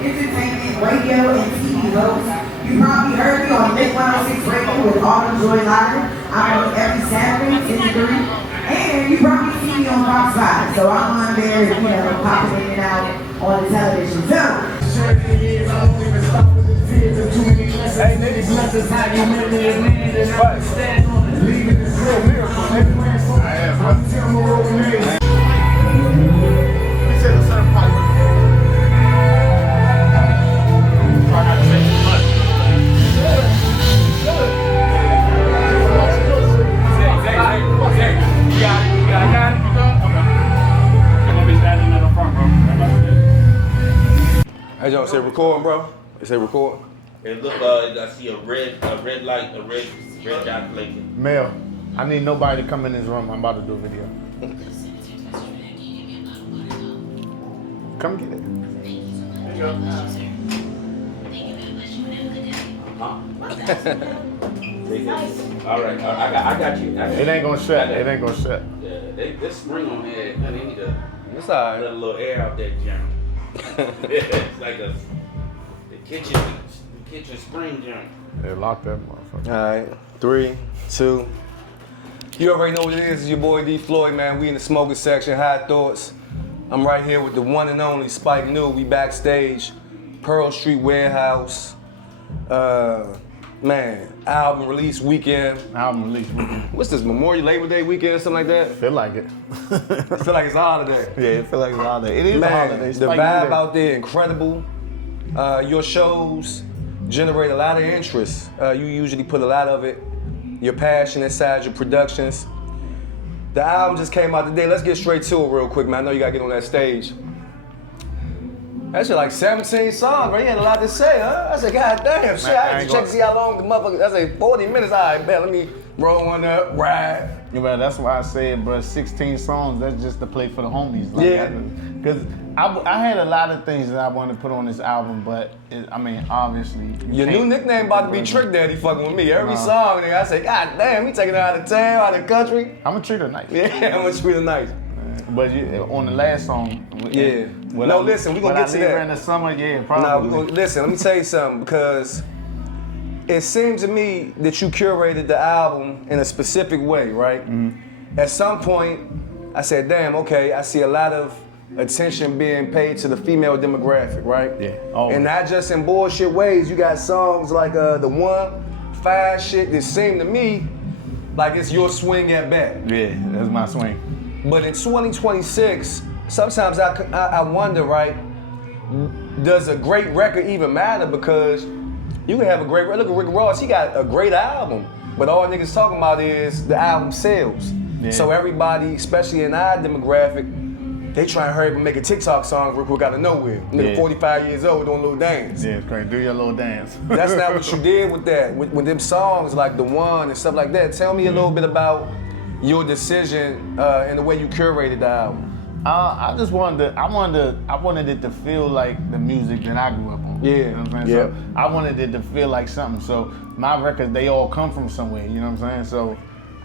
entertainment, radio, and TV host. You probably heard me on Lit 106 Radio with Autumn Joy Live. I'm on every Saturday, 10 to 3. And you probably see me on Fox 5. So I'm on there, you know, popping in and out on the television. So, hey, niggas, that's just how you make it, man. And I stand on it. Leaving this real miracle. I am. I'm telling my old name. He said a certain part. Try not to say too much. You got it? Okay. I'm gonna be standing in the front, bro. Hey, Joe, say recording, bro. They say record. It look I see a red light, a red dot blinking. Mel, I need nobody to come in this room. I'm about to do a video. Come get it. There you All right, I got you. It ain't gonna shut. It ain't gonna shut. Yeah, this spring on here, they need to It's all right. let a little air out that jam. It's like the kitchen spring jam. They locked that motherfucker. All right, 3, 2. You already know what it is. It's your boy D Floyd, man. We in the smoking section, High Thoughts. I'm right here with the one and only Spike New. We backstage, Pearl Street Warehouse. Man, album release weekend. Album release weekend. What's this, Memorial Labor Day weekend or something like that? Feel like it. I feel like it's a holiday. Yeah, it feel like it's a holiday. It is Man, a holiday. the vibe out there incredible. Your shows generate a lot of interest. You usually put a lot of it, your passion inside your productions. The album just came out today. Let's get straight to it real quick, man. I know you gotta get on that stage. That shit like 17 songs, bro. You had a lot to say, huh? I said, God damn, shit. I had to check to see how long the motherfucker. I said 40 minutes. All right, bet. Let me roll one up, ride. Yeah, but that's why I said, bro, 16 songs, that's just to play for the homies. Like, Yeah. Because I had a lot of things that I wanted to put on this album, but I mean, obviously. Your new nickname about to be Trick Daddy fucking with me. Every song, nigga, I say, God damn, he taking it out of town, out of the country. I'm gonna treat her nice. Yeah, I'm gonna treat her nice. But on the last song. Yeah. No, listen, we gonna get to that. In the summer, yeah, probably. Nah, we gonna, listen, let me tell you something, because it seems to me that you curated the album in a specific way, right? Mm-hmm. At some point, I said, damn, okay, I see a lot of attention being paid to the female demographic, right? Yeah. Oh. And not just in bullshit ways. You got songs like the 1-5 shit that seem to me like it's your swing at bat. Yeah, that's my swing. But in 2026, sometimes I wonder, right, does a great record even matter? Because you can have a great record. Look at Rick Ross, he got a great album, but all niggas talking about is the album sales. Yeah. So everybody, especially in our demographic, they try to hurry up and make a TikTok song real quick out of nowhere. Nigga 45 years old doing a little dance. Yeah, it's great. Do your little dance. That's not what you did with that. With them songs like The One and stuff like that. Tell me a little bit about your decision and the way you curated the album. I just wanted it to feel like the music that I grew up on. Yeah. You know what I'm saying? Yeah. So I wanted it to feel like something. So my records, they all come from somewhere, you know what I'm saying? So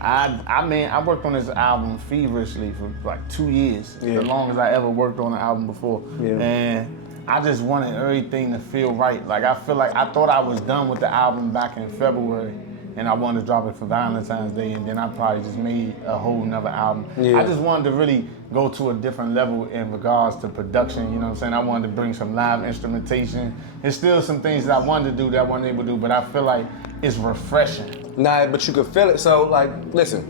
I worked on this album feverishly for like 2 years. Yeah. The longest I ever worked on an album before. Yeah. And I just wanted everything to feel right. Like I thought I was done with the album back in February. And I wanted to drop it for Valentine's Day, and then I probably just made a whole nother album. Yeah. I just wanted to really go to a different level in regards to production, you know what I'm saying? I wanted to bring some live instrumentation. There's still some things that I wanted to do that I wasn't able to do, but I feel like it's refreshing. Nah, but you could feel it. So, like, listen.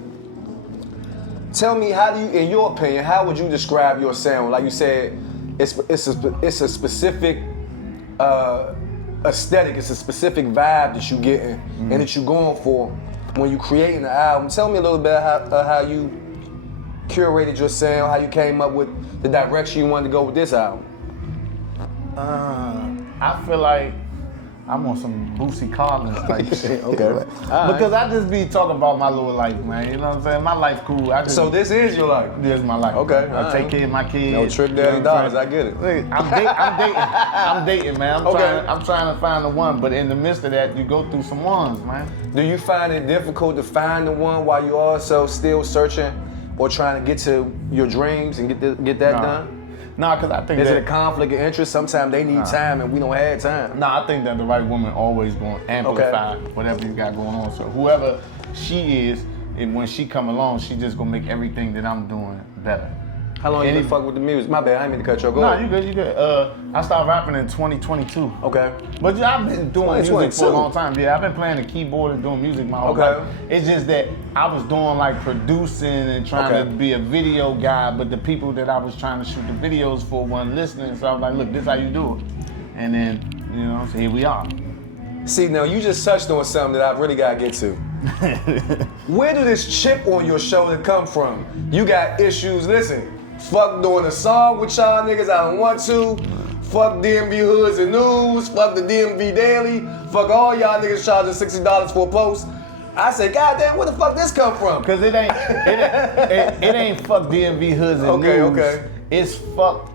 Tell me, how do you, in your opinion, how would you describe your sound? Like you said, it's a specific aesthetic, it's a specific vibe that you getting and that you going for when you creating the album. Tell me a little bit how you curated your sound, how you came up with the direction you wanted to go with this album. I feel like I'm on some Boosie Collins type shit. Okay. Because I just be talking about my little life, man. You know what I'm saying? My life cool. So this is your life? This is my life. Okay. I take care of my kids. No Trick Daddy dollars, I get it. Look, I'm dating, man. I'm trying to find the one, but in the midst of that, you go through some ones, man. Do you find it difficult to find the one while you also still searching or trying to get to your dreams and get that done? Nah, because I think Is that, it a conflict of interest? Sometimes they need time and we don't have time. Nah, I think that the right woman always going to amplify whatever you got going on. So whoever she is, and when she come along, she just gonna make everything that I'm doing better. How long you been fucking with the music? My bad, I didn't mean to cut you off. Go Nah, ahead. you good. I started rapping in 2022. Okay. But yeah, I've been doing music 2022. for a long time. Yeah, I've been playing the keyboard and doing music my whole life. It's just that I was doing like producing and trying to be a video guy, but the people that I was trying to shoot the videos for weren't listening. So I was like, look, this is how you do it. And then, you know, so here we are. See, now you just touched on something that I really gotta get to. Where do this chip on your shoulder come from? You got issues, listen. Fuck doing a song with y'all niggas, I don't want to. Fuck DMV Hoods and News. Fuck the DMV Daily. Fuck all y'all niggas charging $60 for a post. I said, God damn, where the fuck this come from? Cause it ain't fuck DMV Hoods and News. Okay. It's fuck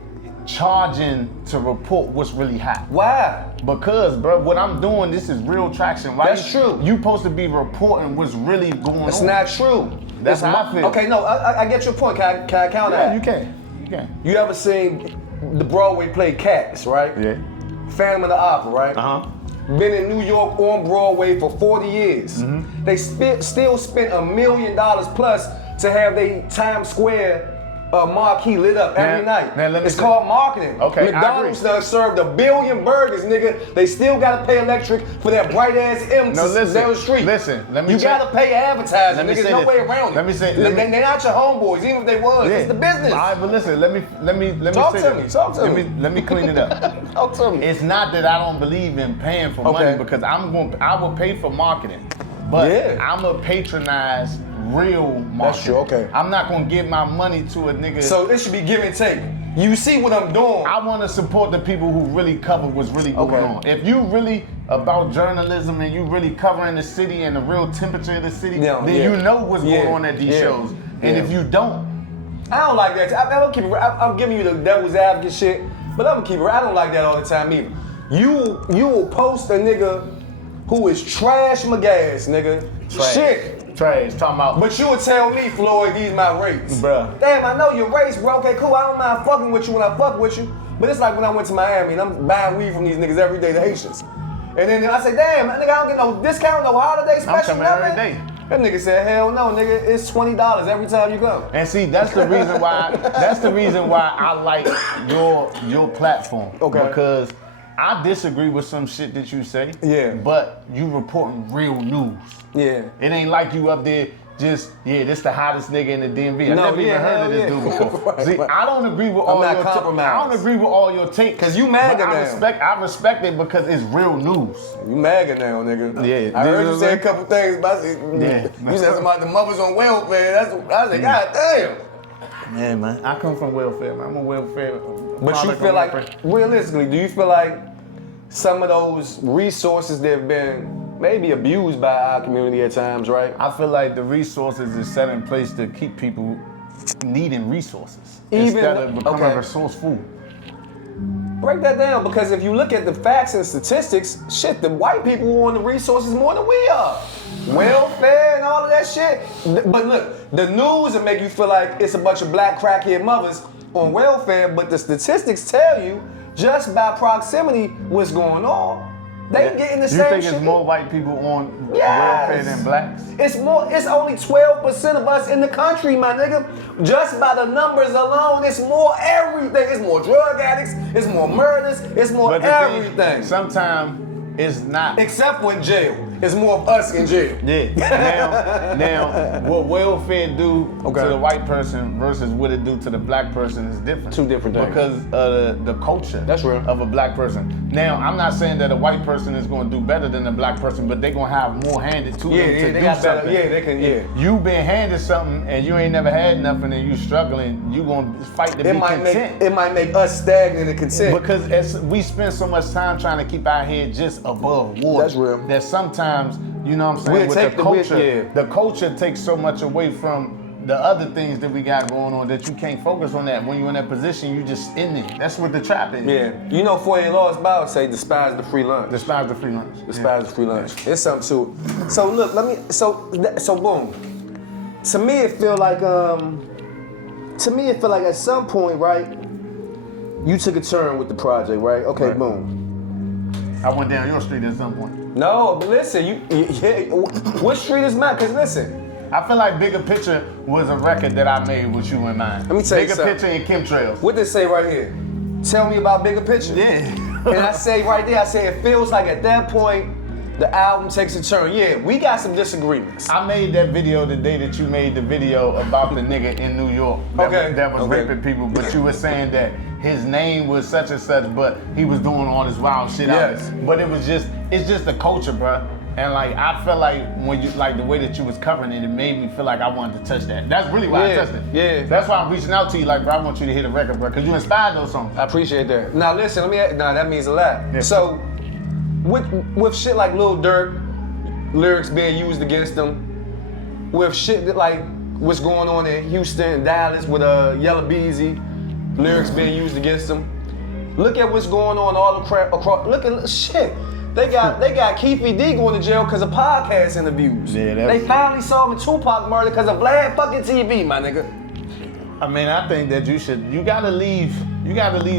charging to report what's really hot. Why? Because, bro, what I'm doing, this is real traction. Why That's true. You supposed to be reporting what's really going on. It's not true. That's how I feel. Okay, no, I get your point. Can I count that? Yeah, you can. You ever seen the Broadway play Cats, right? Yeah. Phantom of the Opera, right? Uh-huh. Been in New York on Broadway for 40 years. Mm-hmm. They still spent $1 million plus to have they Times Square marquee lit up every night. Now, let me it's say- called marketing. Okay, McDonald's I agree. done served 1 billion burgers, nigga. They still gotta pay electric for that bright ass M No, listen, down the street. listen, let me You say- gotta pay advertising, let me nigga. There's say no this. way around it. Let me say- They're not your homeboys, even if they was. It's the business. All right, but listen, let me Talk say to this. me, talk to me. Let me clean it up. Talk to me. It's not that I don't believe in paying for money because I will pay for marketing, but I'm gonna patronize real marketing. That's true, okay. I'm not gonna give my money to a nigga. So it should be give and take. You see what I'm doing. I want to support the people who really cover what's really going on. If you really about journalism and you really covering the city and the real temperature of the city, then you know what's going on at these shows. And if you don't, I don't like that. I don't keep it. I'm giving you the devil's advocate shit, but I'm gonna keep it. I don't like that all the time either. You will post a nigga who is trash McGass, nigga. Shit. Trash, talking about. But you would tell me, Floyd, these my race. Bruh. Damn, I know your race, bro. Okay, cool. I don't mind fucking with you when I fuck with you. But it's like when I went to Miami and I'm buying weed from these niggas every day, the Haitians. And then I say, damn, nigga, I don't get no discount, no holiday special. I'm coming every day. That nigga said, hell no, nigga, it's $20 every time you come. And see, that's the reason why. That's the reason why I like your platform. Okay. Because I disagree with some shit that you say. Yeah. But you reporting real news. Yeah. It ain't like you up there just, this the hottest nigga in the DMV. I No, never even heard of this dude before. Right, See, right. I don't agree with all not your compromised. I don't agree with all your takes. Cause you MAGA but now. I respect it because it's real news. You MAGA now, nigga. Yeah. I heard you say a couple things about you said something about the mothers on welfare. I was like, God damn. Yeah, man. I come from welfare, man. I'm a welfare. But you product feel of like, welfare. realistically, do you feel like some of those resources that have been maybe abused by our community at times, right? I feel like the resources is set in place to keep people needing resources Even- instead of becoming okay. resourceful. Break that down, because if you look at the facts and statistics, shit, the white people want the resources more than we are. Welfare and all of that shit. But look, the news will make you feel like it's a bunch of black crackhead mothers on welfare, but the statistics tell you just by proximity what's going on. They getting the same shit. You think it's more white people on Yes. welfare than blacks? It's only 12% of us in the country, my nigga. Just by the numbers alone, it's more everything. It's more drug addicts, it's more murders, it's more But the thing, everything. sometimes it's not. Except for in jail. It's more of us in jail. Yeah. Now, what welfare do to the white person versus what it do to the black person is different. Two different things. Because of the culture That's real. of a black person. Now, I'm not saying that a white person is going to do better than a black person, but they're going to have more handed to them to they do got something. better. Yeah, they can, yeah. You been handed something and you ain't never had nothing and you struggling, you going to fight to be content. It might make us stagnant and content. Because we spend so much time trying to keep our head just above water. That's real. That sometimes, you know what I'm saying, We'll with take the the culture, the culture takes so much away from the other things that we got going on that you can't focus on that. When you're in that position, you just in there. That's what the trap is. Yeah. You know 48 Laws about say despise the free lunch. Despise the free lunch. Despise the free lunch. It's something to it. So look, so boom. To me it feel like at some point, right? you took a turn with the project, right? Okay, Right. boom. I went down your street at some point. No, but listen, what street is mine? Cause listen, I feel like Bigger Picture was a record that I made with you in mind. Let me tell you Bigger something. Picture and Chemtrails. what they say right here? Tell me about Bigger Picture. Yeah. And I say right there, I say it feels like at that point, the album takes a turn. Yeah, we got some disagreements. I made that video the day that you made the video about the nigga in New York that was Okay. raping people, but you were saying that his name was such and such, but he was doing all this wild shit Yes. out. But it's just the culture, bruh. And like I felt like when you like the way that you was covering it, it made me feel like I wanted to touch that. That's really why I touched it. Yeah. That's why I'm reaching out to you, like, bro, I want you to hit a record, bro, because you inspired those songs. I appreciate that. Now listen, that means a lot. Yeah. So, with shit like Lil Durk, lyrics being used against him, with shit that like what's going on in Houston and Dallas with Yellow Beezy, lyrics being used against him. Look at what's going on all across. Look at shit. They got Keefe D going to jail because of podcast interviews. Yeah, they finally solving Tupac murder because of Vlad fucking TV, my nigga. I mean, I think that you gotta leave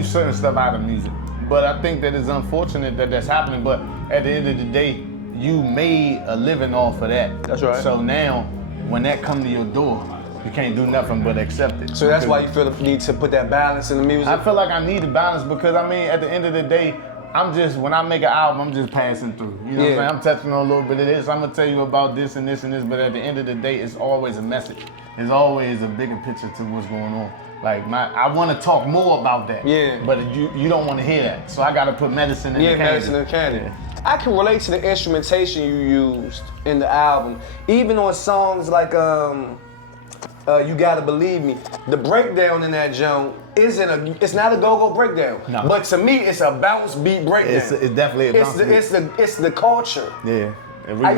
certain stuff out of music. But I think that it's unfortunate that that's happening. But at the end of the day, you made a living off of that. That's right. So now, when that come to your door, you can't do nothing but accept it. So that's why you feel the need to put that balance in the music? I feel like I need a balance because, I mean, at the end of the day, when I make an album, I'm just passing through. You know what I'm saying? I'm touching on a little bit of this. I'm gonna tell you about this and this and this, but at the end of the day, it's always a message. There's always a bigger picture to what's going on. Like I want to talk more about that. Yeah. But you don't want to hear that, so I gotta put medicine in the candy. medicine in the candy. I can relate to the instrumentation you used in the album, even on songs like You Gotta Believe Me. The breakdown in that joint it's not a go-go breakdown. No. But to me, it's a bounce beat breakdown. It's definitely a bounce beat. It's the culture. Yeah. I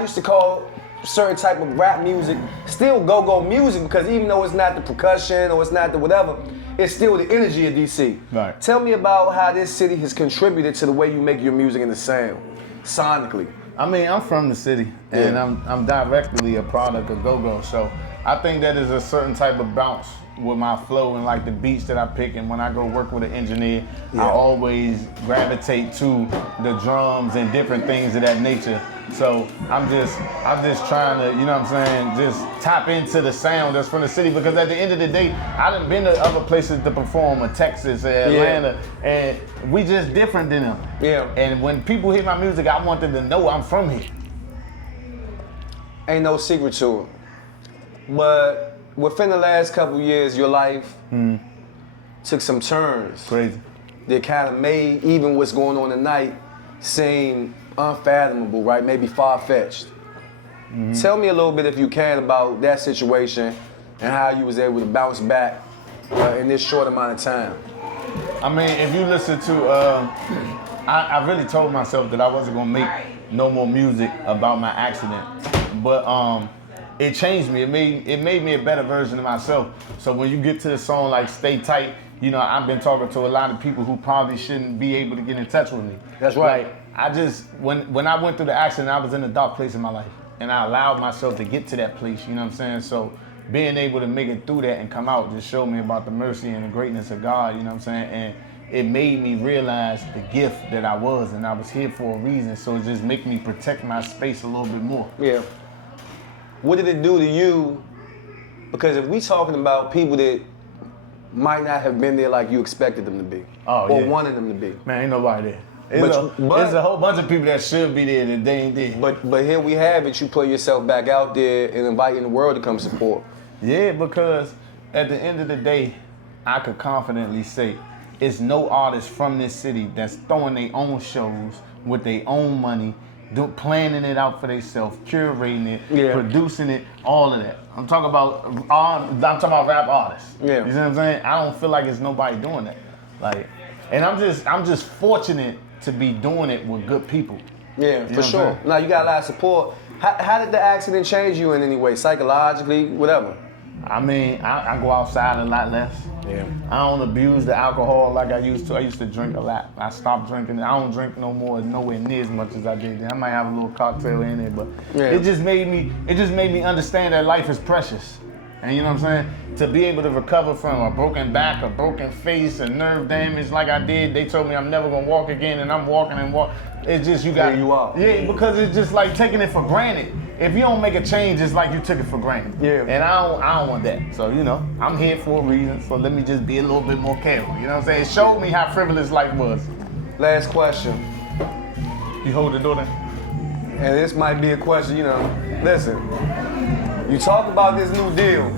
used to call certain type of rap music still go-go music because even though it's not the percussion or it's not the whatever, it's still the energy of DC. Right. Tell me about how this city has contributed to the way you make your music and the sound, sonically. I mean, I'm from the city, and I'm directly a product of go-go, so I think that is a certain type of bounce with my flow and like the beats that I pick, and when I go work with an engineer, I always gravitate to the drums and different things of that nature. So I'm just trying to, you know what I'm saying, just tap into the sound that's from the city, because at the end of the day, I done been to other places to perform, Texas, Atlanta, and we just different than them. Yeah. And when people hear my music, I want them to know I'm from here. Ain't no secret to it. But within the last couple years, your life took some turns. Crazy. That kind of made even what's going on tonight seem unfathomable, right? Maybe far-fetched. Tell me a little bit, if you can, about that situation and how you was able to bounce back in this short amount of time. I mean, if you listen to, I really told myself that I wasn't gonna make no more music about my accident, but it changed me. It made me a better version of myself. So when you get to the song like Stay Tight, you know, I've been talking to a lot of people who probably shouldn't be able to get in touch with me. That's right. Like, when I went through the accident, I was in a dark place in my life, and I allowed myself to get to that place, you know what I'm saying? So being able to make it through that and come out just showed me about the mercy and the greatness of God, you know what I'm saying? And it made me realize the gift that I was, and I was here for a reason, so it just made me protect my space a little bit more. Yeah. What did it do to you? Because if we talking about people that might not have been there like you expected them to be, or wanted them to be. Man, ain't nobody there. There's a whole bunch of people that should be there that they ain't there. But here we have it, you put yourself back out there and inviting the world to come support. Yeah, because at the end of the day, I could confidently say it's no artist from this city that's throwing their own shows with their own money, planning it out for themselves, curating it, producing it, all of that. I'm talking about rap artists. Yeah. You see what I'm saying? I don't feel like it's nobody doing that. Like, and I'm just fortunate to be doing it with good people. Yeah, for sure. Now you got a lot of support. How did the accident change you in any way, psychologically, whatever? I mean, I go outside a lot less. Yeah. I don't abuse the alcohol like I used to. I used to drink a lot. I stopped drinking. I don't drink no more, nowhere near as much as I did then. I might have a little cocktail in there, but it just made me understand that life is precious. And you know what I'm saying? To be able to recover from a broken back, a broken face, a nerve damage like I did, they told me I'm never gonna walk again, and I'm walking and walk. It's just, you got. There you are. Yeah, because it's just like taking it for granted. If you don't make a change, it's like you took it for granted. Yeah. And I don't want that. So, you know, I'm here for a reason, so let me just be a little bit more careful. You know what I'm saying? It showed me how frivolous life was. Last question. You hold the door there? And this might be a question, you know. Listen, you talk about this new deal.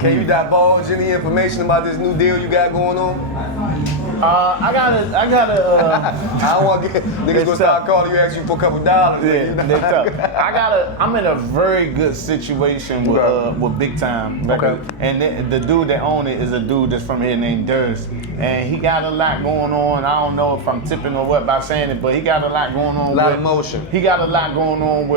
Can you divulge any information about this new deal you got going on? I gotta. I don't want to get niggas gonna start calling you, ask you for a couple dollars. Yeah, they're tough. I'm in a very good situation with Big Time Records. And the dude that own it is a dude that's from here named Durs. And he got a lot going on. I don't know if I'm tipping or what by saying it, but he got a lot going on. A lot of motion. He got a lot going on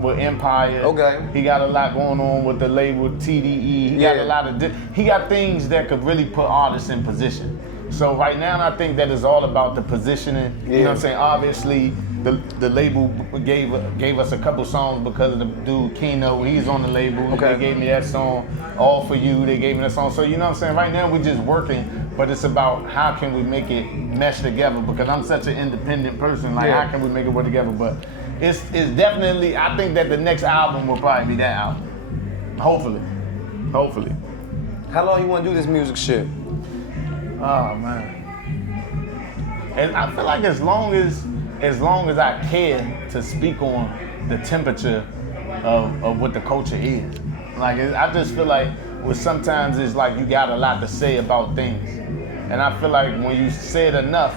with Empire. Okay. He got a lot going on with the label TDE. He got a lot of. He got things that could really put artists in position. So right now, I think that it's all about the positioning. You know what I'm saying? Obviously, the label gave us a couple songs because of the dude Keno. He's on the label. Okay. They gave me that song, All For You. They gave me that song. So you know what I'm saying? Right now, we're just working, but it's about how can we make it mesh together, because I'm such an independent person. Like, how can we make it work together? But it's definitely, I think that the next album will probably be that album. Hopefully. How long you want to do this music shit? Oh man. And I feel like as long as I care to speak on the temperature of what the culture is. Like, I just feel like sometimes it's like you got a lot to say about things. And I feel like when you say it enough,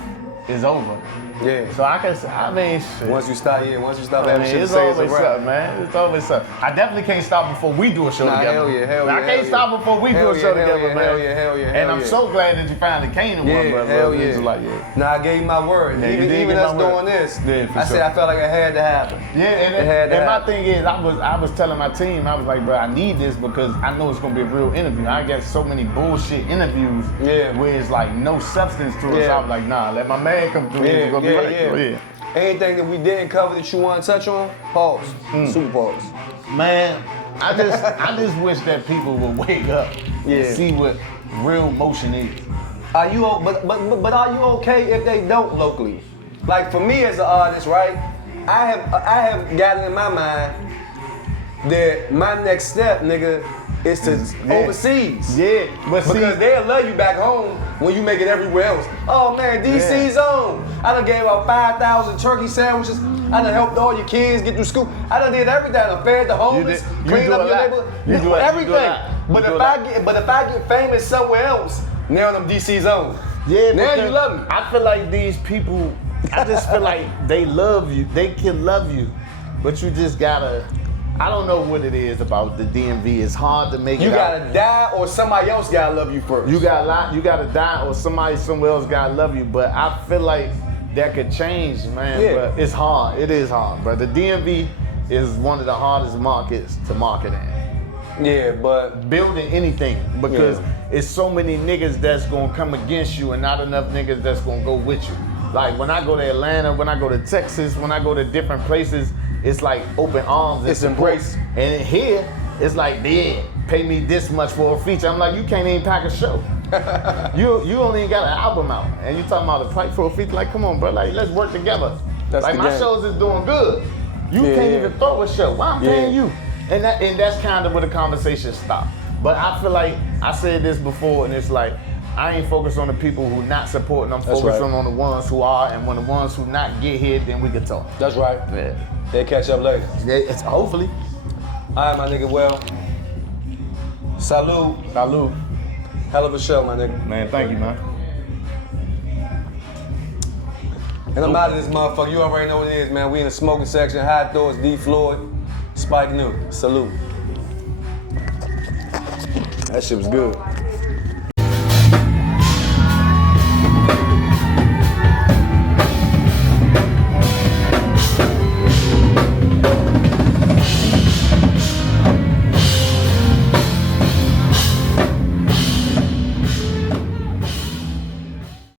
it's over. Yeah. So I mean, shit. Once you start having shit to It's say, always something, man. It's always something. I definitely can't stop before we do a show together. Hell yeah. I can't stop before we do a show together, man. Hell yeah. And I'm so glad that you finally came to one, brother. Hell yeah. It's like, Nah, I gave you my word. Yeah, even us doing this, I said I felt like it had to happen. Yeah, and my thing is, I was telling my team, I was like, bro, I need this because I know it's gonna be a real interview. I get so many bullshit interviews where it's like no substance to it. So I was like, nah, let my man come through. It's gonna be right. Anything that we didn't cover that you want to touch on? Pause. Super pause. Man, I just wish that people would wake up and see what real motion is. Are you but are you okay if they don't locally? Like for me as an artist, right? I have gotten in my mind that my next step, nigga, is to overseas. Yeah, but because they'll love you back home when you make it everywhere else. Oh man, DC's on. I done gave out 5,000 turkey sandwiches. I done helped all your kids get through school. I done did everything. I done fed the homeless, cleaned up your neighborhood. You do everything. But if I get famous somewhere else, now them DC's on. Yeah, now you love me. I feel like these people, I just feel like they love you. They can love you, but you just gotta. I don't know what it is about the DMV. It's hard to make it. You gotta die, or somebody else gotta love you first. You gotta die, or somebody somewhere else gotta love you. But I feel like that could change, man. Yeah. But it's hard. It is hard. But the DMV is one of the hardest markets to market in. Yeah, but building anything, because it's so many niggas that's gonna come against you and not enough niggas that's gonna go with you. Like when I go to Atlanta, when I go to Texas, when I go to different places, it's like open arms. It's embrace. And here, it's like, pay me this much for a feature. I'm like, you can't even pack a show. you only ain't got an album out, and you talking about a fight for a feature. Like, come on, bro. Like, let's work together. That's like my shows is doing good. You can't even throw a show. Why I'm paying you? And that's kind of where the conversation stopped. But I feel like I said this before, and it's like I ain't focused on the people who not supporting. I'm focusing on the ones who are, and when the ones who not get here, then we can talk. That's right. Yeah. They'll catch up later. Yeah, it's hopefully. All right, my nigga. Well, salute. Hell of a show, my nigga. Man, thank you, man. And I'm out of this motherfucker. You already know what it is, man. We in the smoking section. Hot Thoughts, D. Floyd, Spike New. Salute. That shit was good.